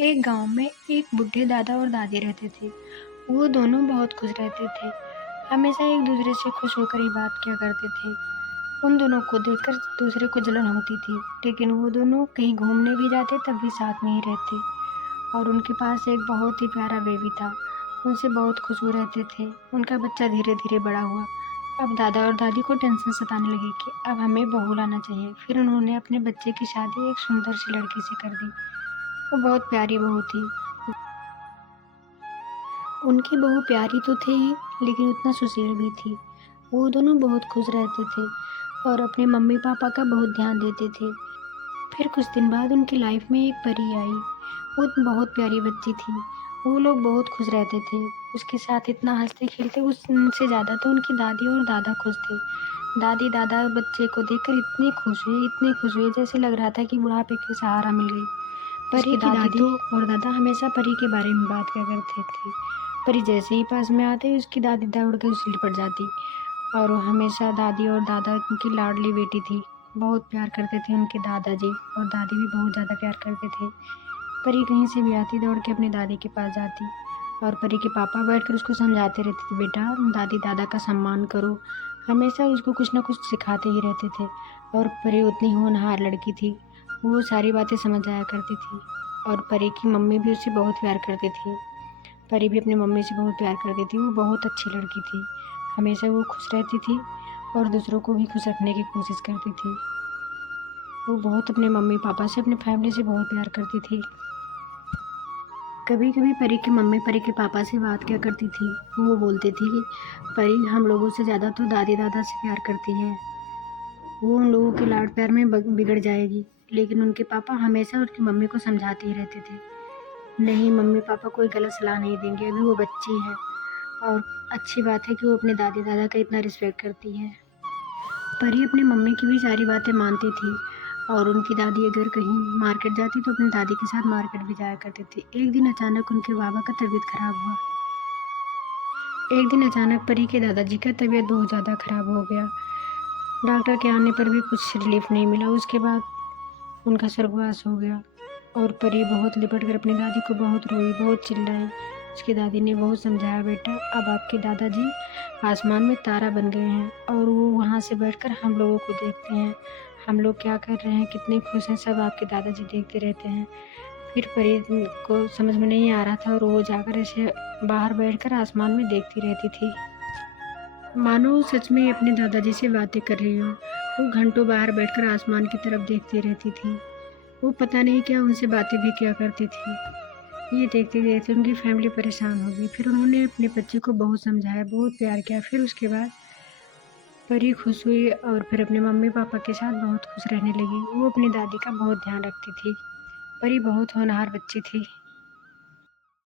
एक गांव में एक बूढ़े दादा और दादी रहते थे। वो दोनों बहुत खुश रहते थे। हमेशा एक दूसरे से खुश होकर ही बात किया करते थे। उन दोनों को देखकर दूसरे को जलन होती थी, लेकिन वो दोनों कहीं घूमने भी जाते तब भी साथ में ही रहते। और उनके पास एक बहुत ही प्यारा बेबी था। उनसे बहुत खुश हो रहते थे। उनका बच्चा धीरे धीरे बड़ा हुआ। अब दादा और दादी को टेंशन सताने लगी कि अब हमें बहू लाना चाहिए। फिर उन्होंने अपने बच्चे की शादी एक सुंदर सी लड़की से कर दी। वो बहुत प्यारी बहू थी। उनकी बहू प्यारी तो थी ही, लेकिन उतना सुशील भी थी। वो दोनों बहुत खुश रहते थे और अपने मम्मी पापा का बहुत ध्यान देते थे। फिर कुछ दिन बाद उनकी लाइफ में एक परी आई। वो बहुत प्यारी बच्ची थी। वो लोग बहुत खुश रहते थे। उसके साथ इतना हंसते खेलते, उनसे ज़्यादा तो उनकी दादी और दादा खुश थे। दादी दादा बच्चे को देखकर इतने खुश हुए जैसे लग रहा था कि बुढ़ापे के सहारा मिल गई। परी की दादी तो और दादा हमेशा परी के बारे में बात किया करते थे। परी जैसे ही पास में आते उसकी दादी दौड़ के उसे लिपट जाती। और वो हमेशा दादी और दादा की लाडली बेटी थी। बहुत प्यार करते थे उनके दादाजी, और दादी भी बहुत ज़्यादा प्यार करते थे। परी कहीं से भी आती दौड़ के अपनी दादी के पास जाती, और परी के पापा बैठकर उसको समझाते रहते थे, बेटा दादी दादा का सम्मान करो। हमेशा उसको कुछ ना कुछ सिखाते ही रहते थे। और परी उतनी होनहार लड़की थी। वो सारी बातें समझ आया करती थी। और परी की मम्मी भी उससे बहुत प्यार करती थी। परी भी अपनी मम्मी से बहुत प्यार करती थी। वो बहुत अच्छी लड़की थी। हमेशा वो खुश रहती थी और दूसरों को भी खुश रखने की कोशिश करती थी। वो बहुत अपने मम्मी पापा से, अपने फैमिली से बहुत प्यार करती थी। कभी कभी परी की मम्मी परी के पापा से बात क्या करती थी। वो बोलती थी कि परी हम लोगों से ज़्यादा तो दादी दादा से प्यार करती है। वो उन लोगों के लाड प्यार में बिगड़ जाएगी। लेकिन उनके पापा हमेशा उनकी मम्मी को समझाते ही रहते थे, नहीं मम्मी पापा कोई गलत सलाह नहीं देंगे, अभी वो बच्ची है। और अच्छी बात है कि वो अपने दादी दादा का इतना रिस्पेक्ट करती है। परी अपनी मम्मी की भी सारी बातें मानती थी। और उनकी दादी अगर कहीं मार्केट जाती तो अपनी दादी के साथ मार्केट भी जाया करती थी। एक दिन अचानक उनके बाबा का तबीयत खराब हुआ। एक दिन अचानक परी के दादाजी का तबीयत बहुत ज़्यादा खराब हो गया। डॉक्टर के आने पर भी कुछ रिलीफ नहीं मिला। उसके बाद उनका स्वर्गवास हो गया। और परी बहुत लिपट कर अपनी दादी को बहुत रोई, बहुत चिल्लाई। उसकी दादी ने बहुत समझाया, बेटा अब आपके दादाजी आसमान में तारा बन गए हैं और वो वहाँ से बैठकर हम लोगों को देखते हैं। हम लोग क्या कर रहे हैं, कितने खुश हैं, सब आपके दादाजी देखते रहते हैं। फिर परी को समझ में नहीं आ रहा था और वो जाकर ऐसे बाहर बैठकर आसमान में देखती रहती थी, मानो सच में अपने दादाजी से बातें कर रही हो। वो घंटों बाहर बैठकर आसमान की तरफ देखती रहती थी। वो पता नहीं क्या उनसे बातें भी किया करती थी। ये देखते देखते उनकी फैमिली परेशान हो गई। फिर उन्होंने अपने बच्चे को बहुत समझाया, बहुत प्यार किया। फिर उसके बाद परी खुश हुई और फिर अपने मम्मी पापा के साथ बहुत खुश रहने लगी। वो अपनी दादी का बहुत ध्यान रखती थी। परी बहुत होनहार बच्ची थी।